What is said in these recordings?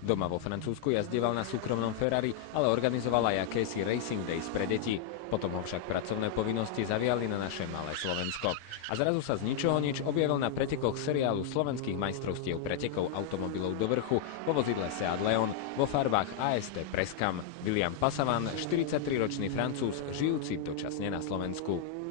Doma vo Francúzsku jazdieval na súkromnom Ferrari, ale organizoval aj akési Racing Days pre deti. Potom ho však pracovné povinnosti zaviali na naše malé Slovensko. A zrazu sa z ničoho nič objavil na pretekoch seriálu slovenských majstrovstiev pretekov automobilov do vrchu vo vozidle Seat Leon vo farbách AST Preskam. William Passavant, 43-ročný Francúz, žijúci dočasne na Slovensku.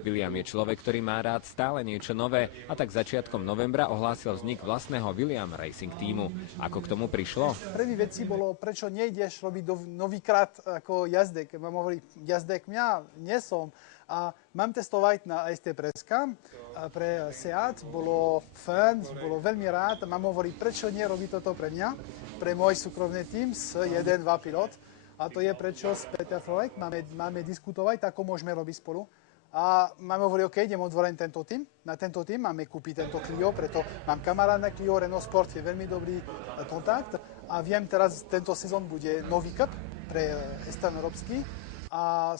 William je človek, ktorý má rád stále niečo nové a tak začiatkom novembra ohlásil vznik vlastného William Racing týmu. Ako k tomu prišlo? První veci bolo, prečo nejdeš robiť novýkrát ako jazdek. Mám hovorí, jazdek nie som. A mám testovať na AST Preskam pre Seat. Bolo fun, bolo veľmi rád. Mám hovorí, prečo nerobí toto pre mňa, pre môj súkromný tým s 1-2 pilot. A to je prečo s Peter Florek máme diskutovať, ako môžeme robiť spolu. A máme hovorili, OK, idem otvoriť tento tým. Na tento tým máme kúpiť tento Clio, preto mám kamarát na Clio, Renault Sport je veľmi dobrý kontakt. A viem teraz, tento sezón bude nový cup pre Eastern Európsky. A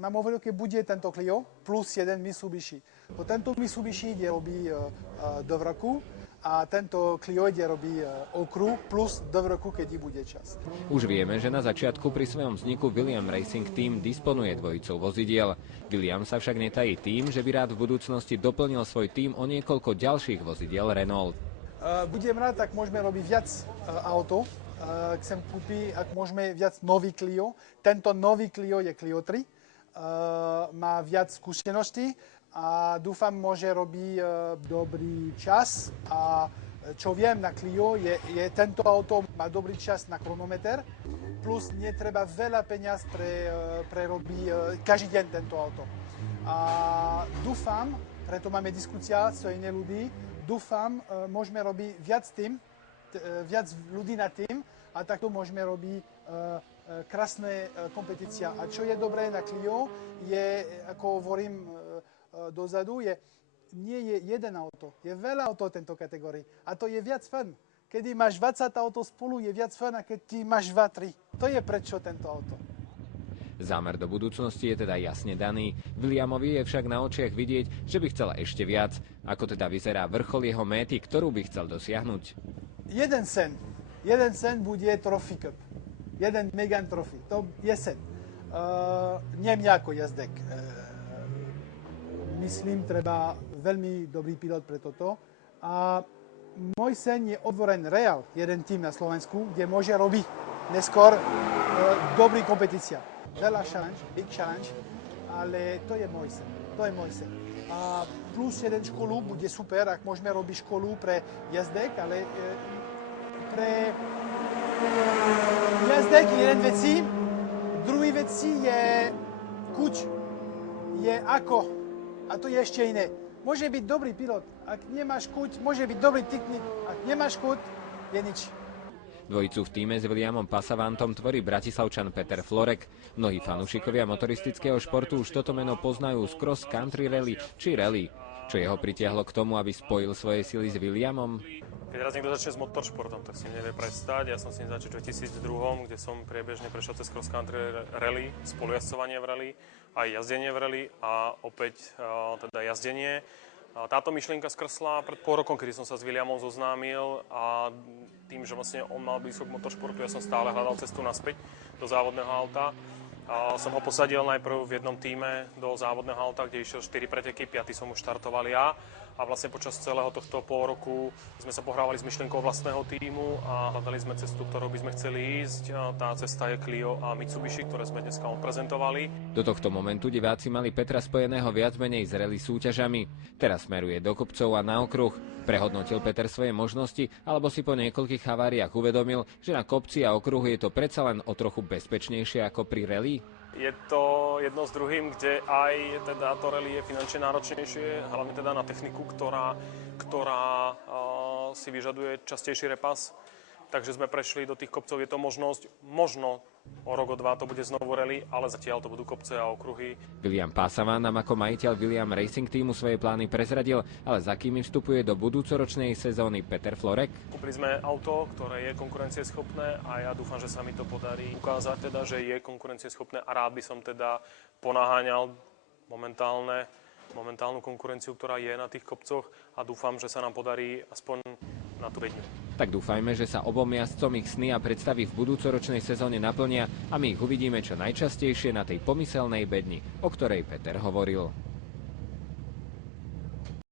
mám hovoril, keď bude tento Clio plus jeden Mitsubishi. Tento Mitsubishi ide robí do roku. A tento Clio ide robí okruh plus do roku, keď bude čas. Už vieme, že na začiatku pri svojom vzniku William Racing Team disponuje dvojicou vozidiel. William sa však netají tým, že by rád v budúcnosti doplnil svoj tím o niekoľko ďalších vozidiel Renault. Budem rád, ak môžeme robiť viac auto. Chcem kúpiť, ak môžeme viac nový Clio. Tento nový Clio je Clio 3. Má viac skúseností. A dúfam, môže robiť dobrý čas. A čo viem na Clio, je tento auto má dobrý čas na kronometer, plus netreba veľa peniaz pre robiť každý deň tento auto. A dúfam, preto máme diskusia s iné ľudí, dúfam, môžeme robiť viac ľudí na tým a takto môžeme robiť krásne kompetícia. A čo je dobré na Clio, je, ako hovorím, dozadu nie je jeden auto, je veľa auto v tejto kategórii a to je viac fun. Keď máš 20 auto spolu, je viac fun, a keď ty máš 2-3. To je prečo tento auto. Zámer do budúcnosti je teda jasne daný. Williamovi je však na očiach vidieť, že by chcel ešte viac. Ako teda vyzerá vrchol jeho méty, ktorú by chcel dosiahnuť? Jeden sen bude Trophy Cup. Jeden Megane Trophy. To je sen. Nie mňa ako jazdek. Myslím, treba veľmi dobrý pilot pre toto. A môj sen je otvorený Real, jeden tým na Slovensku, kde môže robiť neskôr dobrý kompetícia. Veľa challenge, big challenge, ale to je môj sen. To je môj sen. A plus jeden školu bude super, ak môžeme robiť školu pre jazdek, ale pre jazdek je jeden veci, druhý veci je kuť, je ako. A to je ešte iné. Môže byť dobrý pilot, ak nemáš chuť, môže byť dobrý technik, ak nemáš chuť, je nič. Dvojicu v tíme s Williamom Passavantom tvorí Bratislavčan Peter Florek. Mnohí fanúšikovia motoristického športu už toto meno poznajú z cross country rally či rally. Čo jeho pritiahlo k tomu, aby spojil svoje sily s Williamom? Keď raz niekto začne s motoršportom, tak si nevie predstať. Ja som si začal v 2002, kde som priebežne prešiel cez cross country rally, spolujazdcovanie v rally, aj jazdenie v rally a opäť teda jazdenie. Táto myšlienka skrsla pred pol rokom, kedy som sa s Williamom zoznámil a tým, že vlastne on mal blízko k motoršportu, ja som stále hľadal cestu naspäť do závodného auta. Som ho posadil najprv v jednom tíme do závodného auta, kde išiel 4 preteky, 5. som už štartoval ja. A vlastne počas celého tohto pol roku sme sa pohrávali s myšlienkou vlastného tímu a hľadali sme cestu, ktorou by sme chceli ísť. Tá cesta je Clio a Mitsubishi, ktoré sme dneska odprezentovali. Do tohto momentu diváci mali Petra spojeného viac menej s rally súťažami. Teraz smeruje do kopcov a na okruh. Prehodnotil Peter svoje možnosti, alebo si po niekoľkých haváriách uvedomil, že na kopci a okruhu je to predsa len o trochu bezpečnejšie ako pri rally? Je to jedno s druhým, kde aj teda to rally je finančne náročnejšie, hlavne teda na techniku, ktorá si vyžaduje častejší repas. Takže sme prešli do tých kopcov, je to možno o rok, o dva to bude znovu rally, ale zatiaľ to budú kopce a okruhy. William Passavant nám ako majiteľ William Racing týmu svoje plány prezradil, ale za kým vstupuje do budúcoročnej sezóny Peter Florek? Kúpili sme auto, ktoré je konkurencieschopné a ja dúfam, že sa mi to podarí ukázať, teda, že je konkurencieschopné a rád by som teda ponaháňal momentálnu konkurenciu, ktorá je na tých kopcoch a dúfam, že sa nám podarí aspoň na tú bedňu. Tak dúfajme, že sa obom jazdcom ich sny a predstavy v budúcoročnej sezóne naplnia a my ich uvidíme čo najčastejšie na tej pomyselnej bedni, o ktorej Peter hovoril.